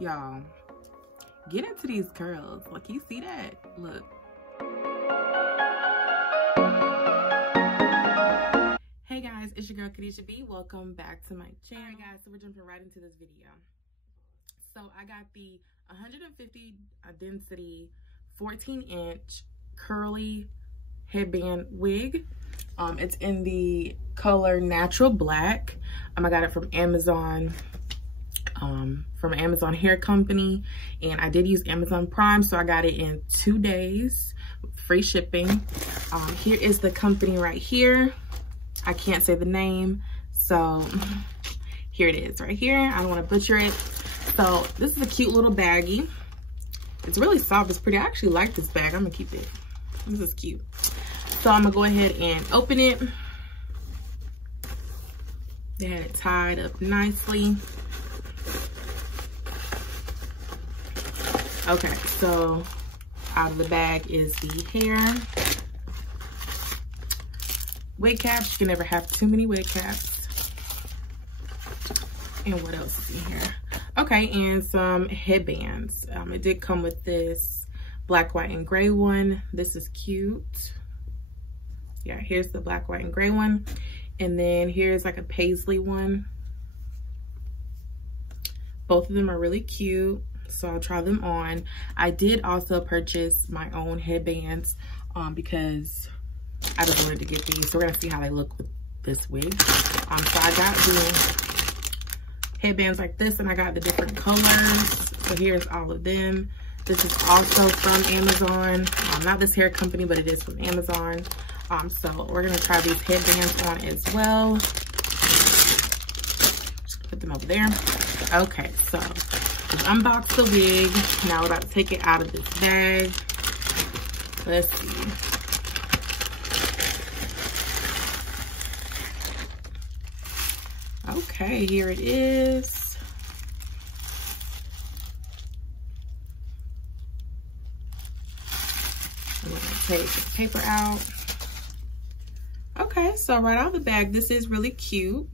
Y'all, get into these curls. Like, you see that? Look. Hey guys, it's your girl Kadisha B. Welcome back to my channel. Alright guys, so we're jumping right into this video. So I got the 150 density 14-inch curly headband wig. It's in the color natural black. I got it from Amazon. From Amazon Hair Company, and I did use Amazon Prime, so I got it in 2 days, free shipping. Here is the company right here. I can't say the name, so here it is right here. I don't want to butcher it. So this is a cute little baggie. It's really soft. It's pretty. I actually like this bag. I'm gonna keep it. This is cute. So I'm gonna go ahead and open it. They had it tied up nicely. Okay, so out of the bag is the hair. Wig caps. You can never have too many wig caps. And what else is in here? Okay, and some headbands. It did come with this black, white, and gray one. This is cute. Yeah, here's the black, white, and gray one. And then here's like a paisley one. Both of them are really cute, so I'll try them on. I did also purchase my own headbands because I just wanted to get these. So we're gonna see how they look with this wig. So I got the headbands like this, and I got the different colors. So here's all of them. This is also from Amazon. Not this hair company, but it is from Amazon. So we're gonna try these headbands on as well. Put them over there. Okay, so let's unbox the wig. Now we're about to take it out of this bag. Let's see. Okay, here it is. I'm gonna take the paper out. Okay, so right out of the bag, this is really cute.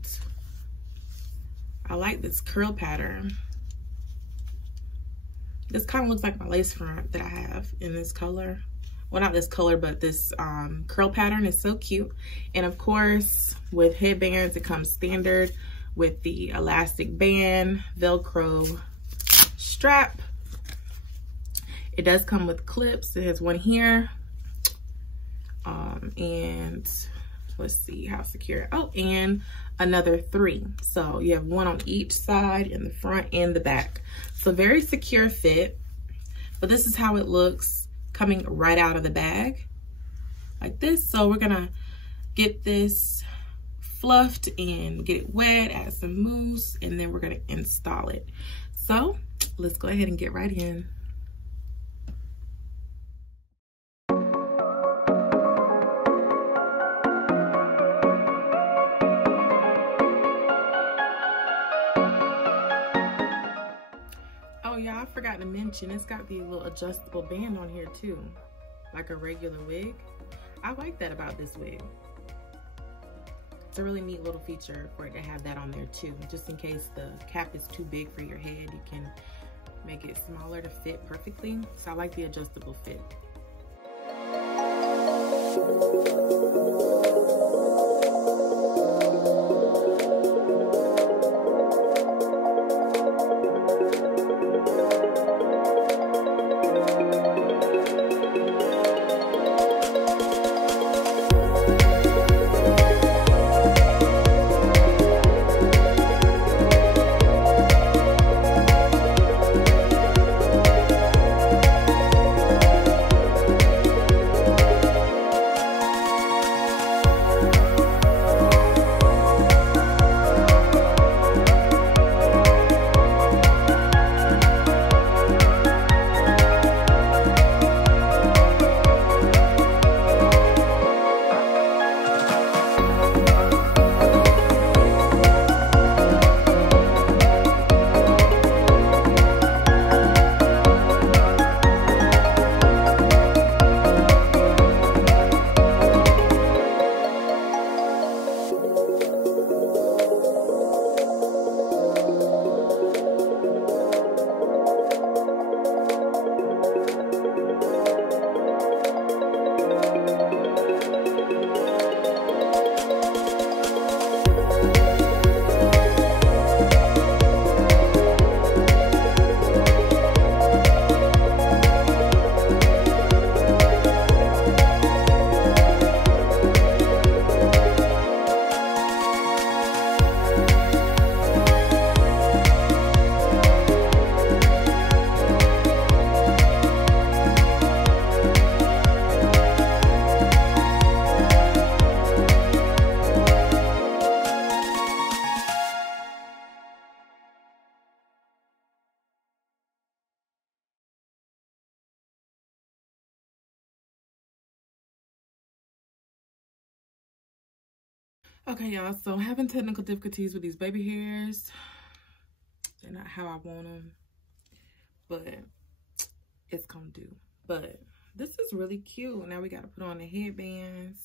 I like this curl pattern. This kind of looks like my lace front that I have in this color. Well, not this color, but this curl pattern is so cute. And of course, with headbands, it comes standard with the elastic band, Velcro strap. It does come with clips. It has one here. And let's see how secure. Oh, and another 3. So you have one on each side, in the front and the back. So very secure fit. But this is how it looks coming right out of the bag, like this. So we're gonna get this fluffed and get it wet, add some mousse, and then we're gonna install it. So let's go ahead and get right in. Oh yeah, I forgot to mention, it's got the little adjustable band on here too, like a regular wig. I like that about this wig. It's a really neat little feature for it to have that on there too. Just in case the cap is too big for your head, you can make it smaller to fit perfectly. So I like the adjustable fit. Okay, y'all, so I'm having technical difficulties with these baby hairs. They're not how I want them, but it's gonna do. But this is really cute. Now we gotta put on the headbands.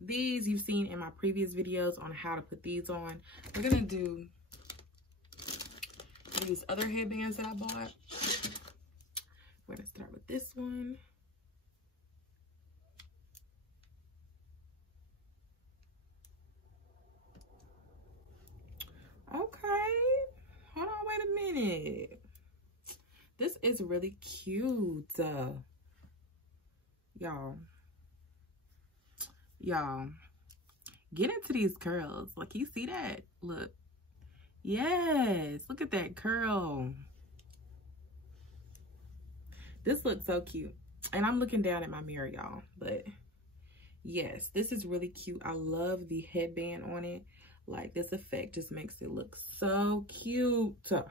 These you've seen in my previous videos on how to put these on. We're gonna do these other headbands that I bought. We're gonna start with this one. Okay, hold on, wait a minute. This is really cute. Y'all, get into these curls. Like, you see that? Look. Yes, look at that curl. This looks so cute. And I'm looking down at my mirror, y'all. But yes, this is really cute. I love the headband on it. Like, this effect just makes it look so cute. Y'all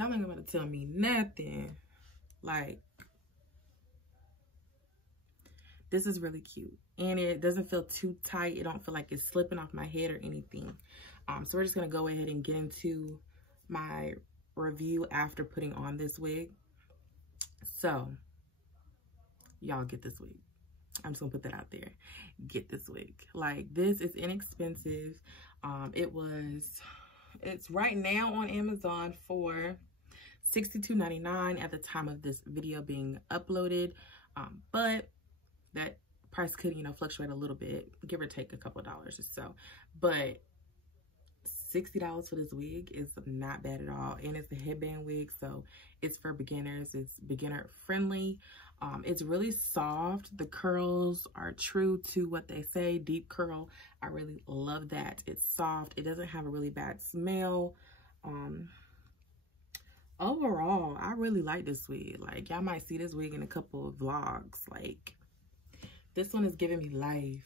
ain't gonna tell me nothing. Like, this is really cute. And it doesn't feel too tight. It don't feel like it's slipping off my head or anything. So we're just gonna go ahead and get into my review after putting on this wig. So, y'all get this wig. I'm just gonna put that out there. Get this wig. Like, this is inexpensive. It's right now on Amazon for $62.99 at the time of this video being uploaded. But that price could, you know, fluctuate a little bit, give or take a couple of dollars or so. But $60 for this wig is not bad at all. And it's a headband wig, so it's for beginners. It's beginner friendly. It's really soft. The curls are true to what they say, deep curl. I really love that. It's soft. It doesn't have a really bad smell. Overall, I really like this wig. Like, y'all might see this wig in a couple of vlogs. Like, this one is giving me life.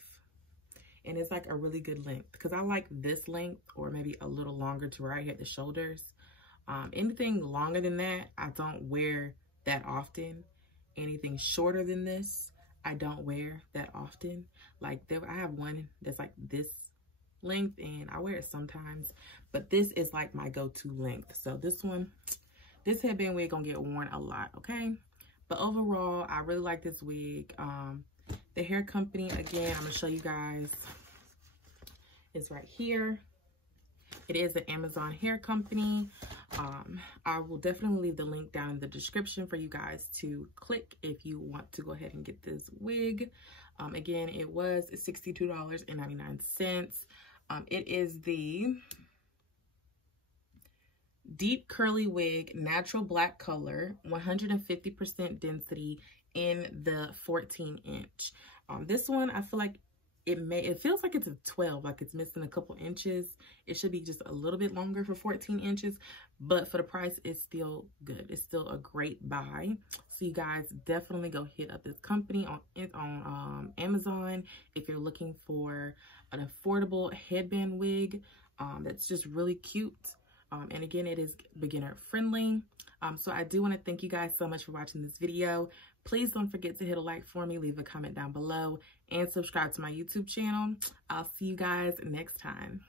And it's like a really good length, because I like this length or maybe a little longer to where I hit the shoulders. Anything longer than that, I don't wear that often. Anything shorter than this, I don't wear that often. Like, I have one that's like this length and I wear it sometimes, but this is like my go-to length. So this headband wig gonna get worn a lot, okay? But overall, I really like this wig. The hair company, again, I'm gonna show you guys, is right here. It is an Amazon hair company. I will definitely leave the link down in the description for you guys to click if you want to go ahead and get this wig. Again, it was $62.99. It is the deep curly wig, natural black color, 150% density in the 14-inch. This one, I feel like it feels like it's a 12, like it's missing a couple inches. It should be just a little bit longer for 14 inches, but for the price, it's still good. It's still a great buy. So you guys definitely go hit up this company on Amazon if you're looking for an affordable headband wig that's just really cute. And again, it is beginner friendly. So I do want to thank you guys so much for watching this video. Please don't forget to hit a like for me, leave a comment down below, and subscribe to my YouTube channel. I'll see you guys next time.